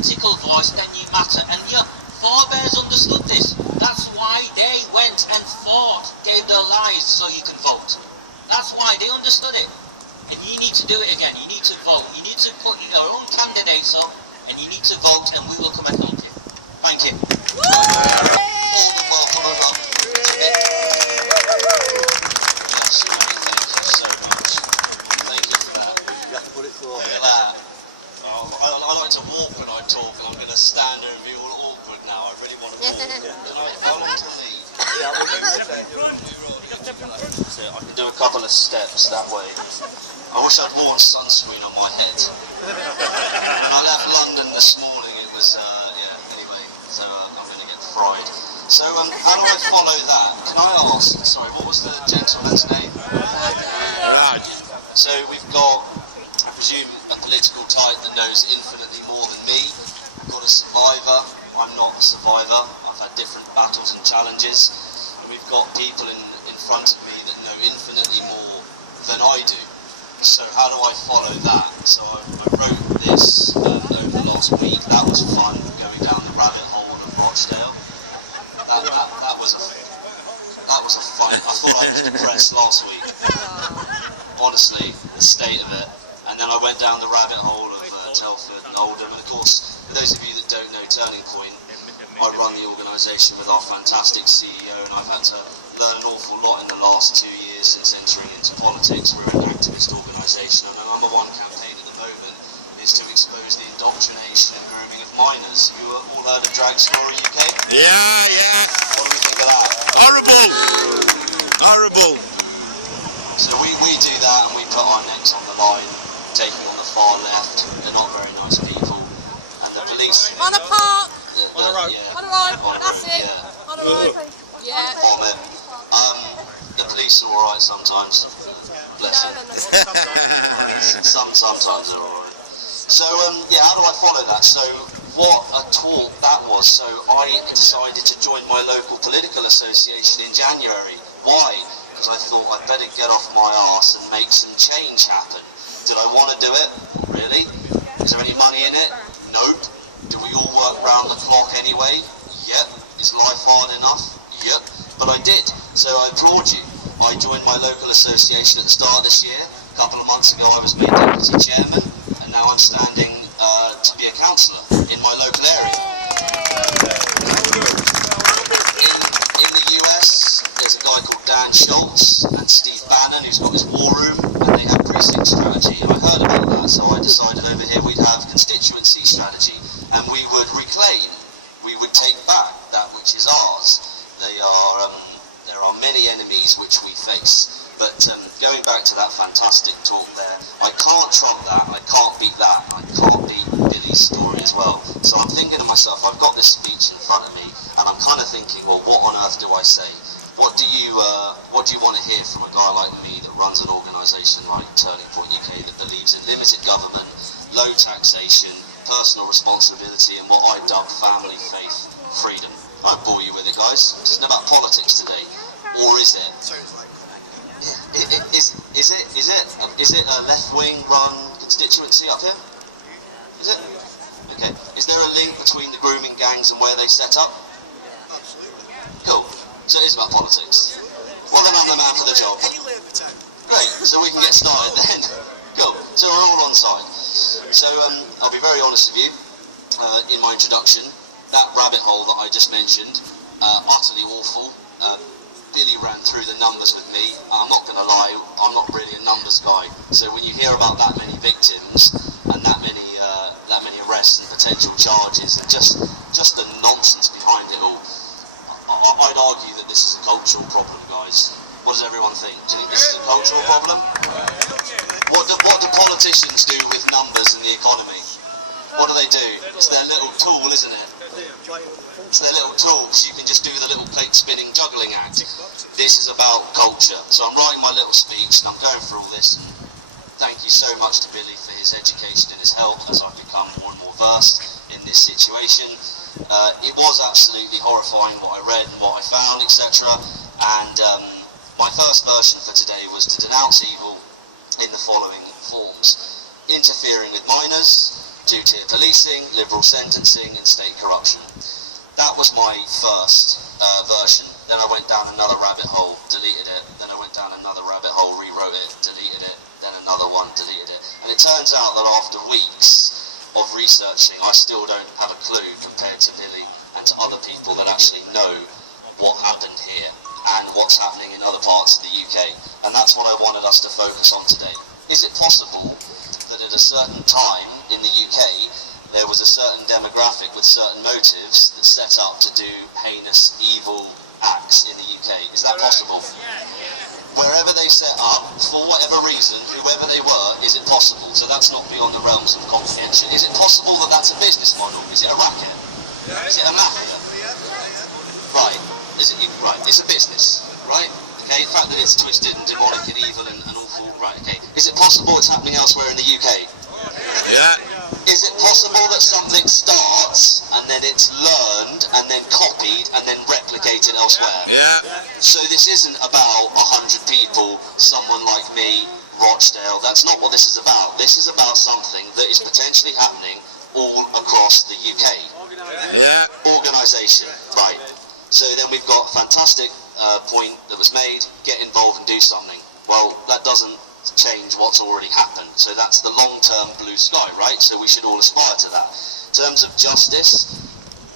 political voice, then you matter. And your forebears understood this. That's why they went and fought, gave their lives so you can vote. That's why they understood it. And you need to do it again. You need to vote. You need to put your own candidates up, and you need to vote, and we will come and help you. Thank you. Welcome along. Absolutely, thank you so much. Thank you for that. You have to put it for. Look at that. I like to walk when I talk, and I'm going to stand there and be all awkward now. I really want to walk. I want to lead. Yeah, we'll move it then. So I can do a couple of steps that way. I wish I'd worn sunscreen on my head. When I left London this morning, it was, anyway, so I'm going to get fried. So how do I follow that? Can I ask, sorry, what was the gentleman's name? Raj. So we've got, I presume, a political type that knows infinitely more than me. We've got a survivor. I'm not a survivor. I've had different battles and challenges. And we've got people in front of me that know infinitely more than I do. So how do I follow that? So I wrote this over the last week. That was fun, going down the rabbit hole of Rochdale. That was a fun. I thought I was depressed last week. Honestly, the state of it. And then I went down the rabbit hole of Telford and Oldham. And of course, for those of you that don't know Turning Point, I run the organisation with our fantastic CEO, and I've had to learn an awful lot in the last 2 years since entering into politics. We're an activist organisation, and our number one campaign at the moment is to expose the indoctrination and grooming of minors. You all heard of Drag Story UK? Yeah. What do we think of that? Horrible. So we do that, and we put our necks on the line, taking on the far left. They're not very nice people, and the police. On a park. On a road. Yeah. On a road. That's it. Yeah. On a road. Yeah. On it. The police are alright sometimes. Bless them. Sometimes they're alright. So, how do I follow that? So, what a talk that was. So, I decided to join my local political association in January. Why? Because I thought I'd better get off my arse and make some change happen. Did I want to do it? Really? Is there any money in it? Nope. Do we all work round the clock anyway? Yep. Is life hard enough? Yep. But I did. So I applaud you. I joined my local association at the start of this year. A couple of months ago I was made deputy chairman, and now I'm standing to be a councillor in my local area. In the US, there's a guy called Dan Schultz and Steve Bannon who's got his war room, and they have precinct strategy. I heard about that, so I decided over here we'd have constituency strategy, and we would reclaim, we would take back that which is ours. There are many enemies which we face, but going back to that fantastic talk there, I can't trump that, I can't beat that, I can't beat Billy's story as well. So I'm thinking to myself, I've got this speech in front of me, and I'm kind of thinking, well, what on earth do I say? What do you want to hear from a guy like me that runs an organisation like Turning Point UK that believes in limited government, low taxation, personal responsibility, and what I dub family, faith, freedom? I won't bore you with it, guys. This isn't about politics today, or is it? Is it a left-wing run constituency up here? Is it? Okay. Is there a link between the grooming gangs and where they set up? Cool. So it is about politics. Well, then I'm the man for the job. Great. So we can get started then. Cool. So we're all on side. So I'll be very honest with you in my introduction. That rabbit hole that I just mentioned, utterly awful. Billy ran through the numbers with me. I'm not going to lie, I'm not really a numbers guy. So when you hear about that many victims and that many arrests and potential charges, and just the nonsense behind it all, I'd argue that this is a cultural problem, guys. What does everyone think? Do you think this is a cultural problem? What do politicians do with numbers in the economy? What do? It's their little tool, isn't it? It's their little tool, because you can just do the little plate spinning juggling act. This is about culture. So I'm writing my little speech, and I'm going through all this. Thank you so much to Billy for his education and his help as I've become more and more versed in this situation. It was absolutely horrifying what I read and what I found, etc. And my first version for today was to denounce evil in the following forms: interfering with minors, two-tier policing, liberal sentencing, and state corruption. That was my first version. Then I went down another rabbit hole, deleted it. Then I went down another rabbit hole, rewrote it, deleted it. Then another one, deleted it. And it turns out that after weeks of researching, I still don't have a clue compared to Billy and to other people that actually know what happened here and what's happening in other parts of the UK. And that's what I wanted us to focus on today. Is it possible that at a certain time in the UK, there was a certain demographic with certain motives that set up to do heinous, evil acts in the UK? Is that possible? Wherever they set up, for whatever reason, whoever they were, is it possible? So that's not beyond the realms of comprehension. Is it possible that that's a business model? Is it a racket? Is it a mafia? Right. Right. It's a business, right? Okay. The fact that it's twisted and demonic and evil and awful, right? Okay. Is it possible it's happening elsewhere in the UK? Yeah. Is it possible that something starts and then it's learned and then copied and then replicated elsewhere? Yeah. So this isn't about 100 people, someone like me, Rochdale. That's not what this is about. This is about something that is potentially happening all across the UK. Yeah. Organisation, right. So then we've got a fantastic point that was made, get involved and do something. Well, that doesn't change what's already happened. So that's the long-term blue sky, right? So we should all aspire to that. In terms of justice,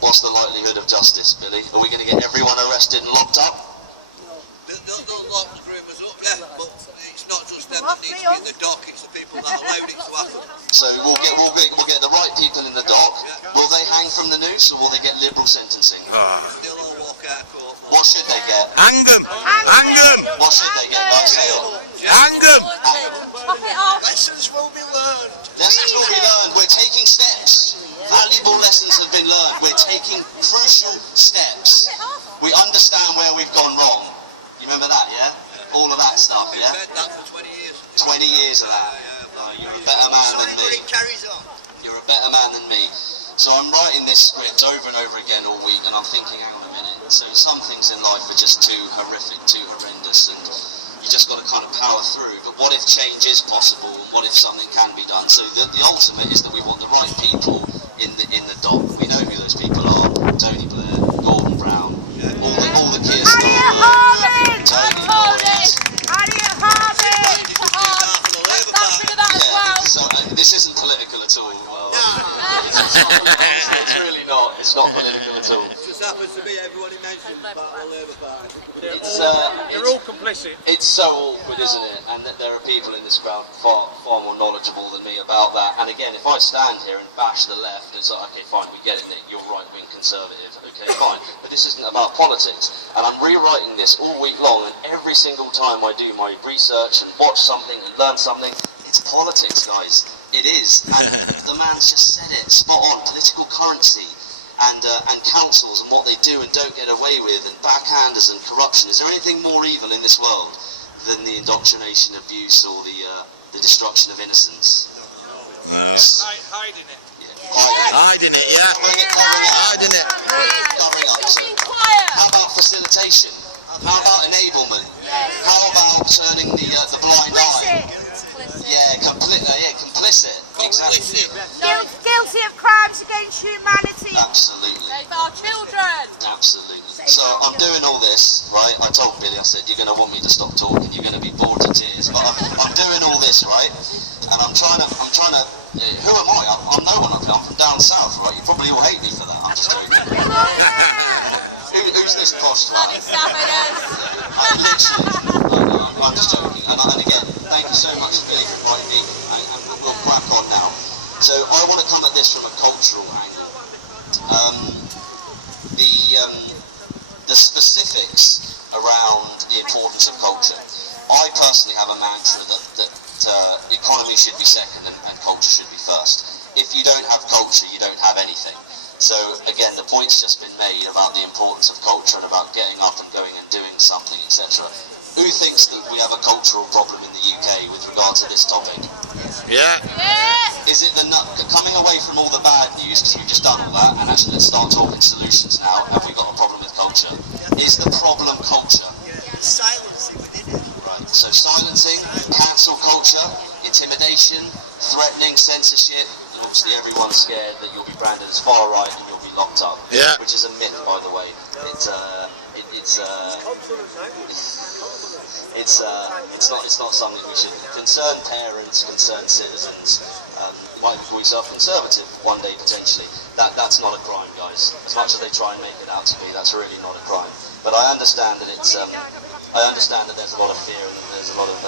what's the likelihood of justice, Billy? Are we going to get everyone arrested and locked up? They'll lock the groomers up, yeah, but it's not just them that need to be in the dock, it's the people that allowed it to happen. So we'll get the right people in the dock. Will they hang from the noose or will they get liberal sentencing? They'll all walk out of court. What should they get? Hang them! Hang them! What should they get, guys? Say on. Hang them! Pop it off. Lessons will be learned. Lessons will be learned. We're taking steps. Valuable lessons have been learned. We're taking crucial steps. We understand where we've gone wrong. You remember that, yeah? All of that stuff, We've yeah? had that for 20 years. 20 years of that. You're a better man than me. It carries on. You're a better man than me. So I'm writing this script over and over again all week, and I'm thinking, hang on a minute. So some things in life are just too horrific, too horrendous, and you just got to kind of power through. But what if change is possible, and what if something can be done? So the ultimate is that we want the right people in the dock. We know who those people are: Tony Blair, Gordon Brown, all the kids. This isn't political at all. It's really not. It's not political at all. It just happens to be everyone he mentioned part of the Labour Party. They're all complicit. It's so awkward, isn't it? And that there are people in this crowd far more knowledgeable than me about that. And again, if I stand here and bash the left, it's like, okay, fine, we get it, Nick, you're right-wing conservative. Okay, fine. But this isn't about politics. And I'm rewriting this all week long, and every single time I do my research and watch something and learn something, it's politics, guys. It is. And the man's just said it, spot on. Political currency and councils and what they do and don't get away with, and backhanders and corruption. Is there anything more evil in this world than the indoctrination, abuse, or the destruction of innocence? Hiding it. Hiding it, yeah. Hiding it. Covering up. So, how about facilitation? How about enablement? How about turning the blind eye? Yeah, complicit. Exactly. Guilty of crimes against humanity. Absolutely. Save our children. Absolutely. So I'm doing all this, right? I told Billy, I said, you're going to want me to stop talking, you're going to be bored to tears. But I'm doing all this, right? And I'm trying to, who am I? I'm no one up here. I'm from down south, right? You probably all hate me for that. I'm just joking. Who's this posh Bloody savages. I'm just joking. And again, thank you so much, Billy, for inviting me. And we'll crack on now. So I want to come at this from a cultural angle. The specifics around the importance of culture. I personally have a mantra that economy should be second and culture should be first. If you don't have culture, you don't have anything. So again, the point's just been made about the importance of culture and about getting up and going and doing something, etc. Who thinks that we have a cultural problem in the UK with regard to this topic? Yeah. Is it coming away from all the bad news, because we've just done all that, and actually let's start talking solutions now? Have we got a problem with culture? Is the problem culture? Silencing within it. Right, so silencing, cancel culture. culture, intimidation, threatening, censorship, and obviously everyone's scared that you'll be branded as far right and you'll be locked up. Yeah. Which is a myth, by the way. It's not something we should concern parents, concern citizens. You might call yourself conservative one day potentially. That's not a crime, guys. As much as they try and make it out to be, that's really not a crime. But I understand that there's a lot of fear and there's a lot of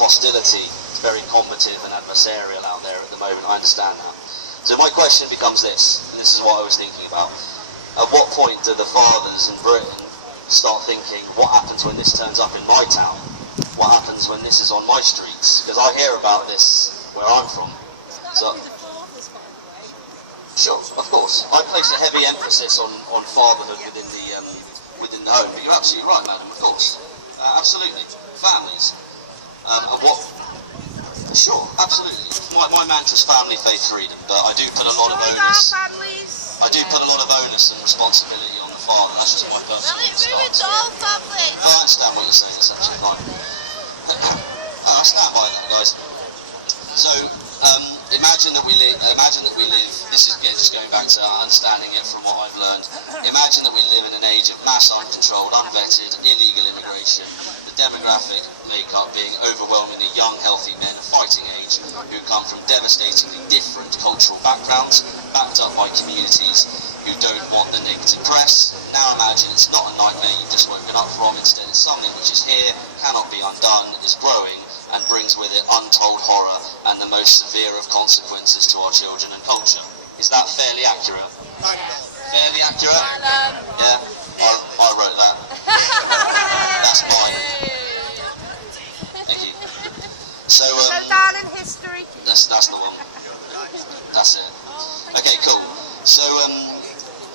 hostility. It's very combative and adversarial out there at the moment. I understand that. So my question becomes this, and this is what I was thinking about. At what point do the fathers in Britain start thinking, what happens when this turns up in my town? What happens when this is on my streets? Because I hear about this where I'm from. So, sure, of course. I place a heavy emphasis on fatherhood within the home. But you're absolutely right, madam, of course. Absolutely. Families. And what... Sure, absolutely. My mantra's family, faith, freedom, but I do put a lot of onus... I do put a lot of onus and responsibility on the father. That's just my personal stance. all families. I understand what you're saying, it's actually fine. I stand by that, guys. So, imagine that we live, this is again just going back to understanding it from what I've learned. Imagine that we live in an age of mass uncontrolled, unvetted, illegal immigration, the demographic makeup being overwhelmingly young, healthy men of fighting age who come from devastatingly different cultural backgrounds, backed up by communities who don't want the negative press. Now imagine it's not a nightmare you've just woken up from, instead it's something which is here, cannot be undone, is growing, and brings with it untold horror and the most severe of consequences to our children and culture. Is that fairly accurate? Fairly accurate? Yeah, I wrote that. That's mine. Thank you. So down in history. that's the one. That's it. Okay, cool. So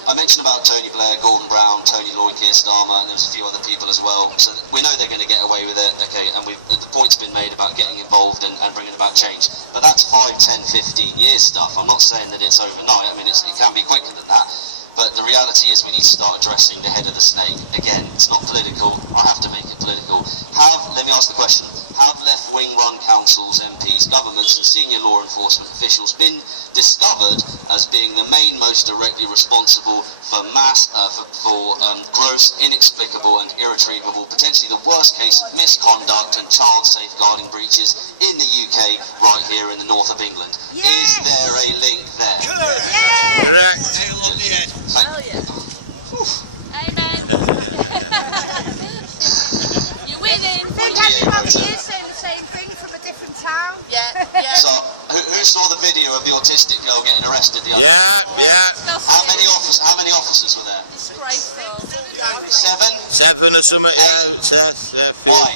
I mentioned about Tony Blair, Gordon Brown, Tony Lloyd, Keir Starmer, and there's a few other people as well. So we know they're going to get away with it, okay, and the point's been made about getting involved and bringing about change. But that's 5, 10, 15 years stuff. I'm not saying that it's overnight. I mean, it can be quicker than that. But the reality is we need to start addressing the head of the snake. Again, it's not political. I have to make it political. Let me ask the question. Have left-wing run councils, MPs, governments and senior law enforcement officials been discovered as being the main most directly responsible for gross, inexplicable and irretrievable, potentially the worst case of misconduct and child safeguarding breaches in the UK right here in the north of England? Yes. Is there a link there? Yeah. Correct. Nail on the head. Hell yeah. Amen. You're winning. I think everybody is saying the same thing from a different town. Yeah. So, who saw the video of the autistic girl getting arrested the other day? Yeah. How many officers were there? Disgraceful. 7? 7 or something, yeah. Why?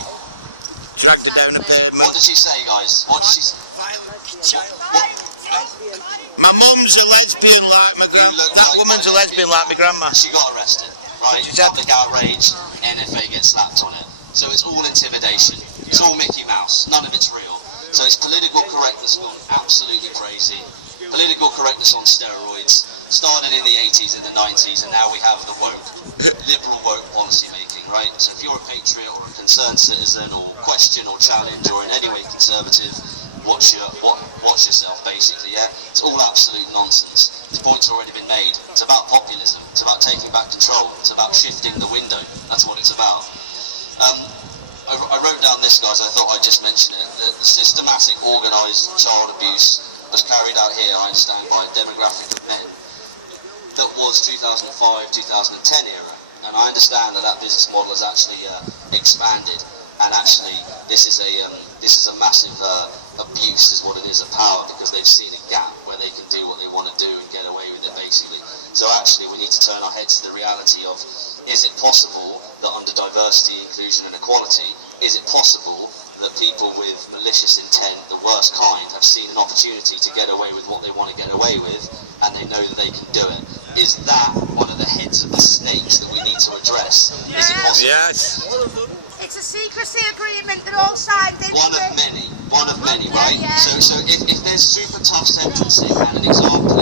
Dragged her down the pavement. What did she say, guys? What did she say? My mum's a lesbian like my grandma. look That like woman's a my lesbian like my grandma. She got arrested, right? Public outrage, NFA gets slapped on it. So it's all intimidation. It's all Mickey Mouse. None of it's real. So it's political correctness gone absolutely crazy. Political correctness on steroids. Started in the 80s and the 90s, and now we have the liberal woke policy making, right? So if you're a patriot or a concerned citizen or question or challenge or in any way conservative, watch yourself, basically, yeah? It's all absolute nonsense. The point's already been made. It's about populism. It's about taking back control. It's about shifting the window. That's what it's about. I wrote down this, guys. I thought I'd just mention it. The systematic, organised child abuse was carried out here, I understand, by a demographic of men that was 2005, 2010 era. And I understand that business model has actually expanded. And actually, this is a massive abuse, is what it is, of power, because they've seen a gap where they can do what they want to do and get away with it, basically. So actually, we need to turn our heads to the reality of, is it possible that under diversity, inclusion and equality, is it possible that people with malicious intent, the worst kind, have seen an opportunity to get away with what they want to get away with, and they know that they can do it? Is that one of the heads of the snakes that we need to address? Yeah. Is it possible? Yes. It's a secrecy agreement that all signed into One of many, right? Yeah. So if there's super tough sentencing, and an example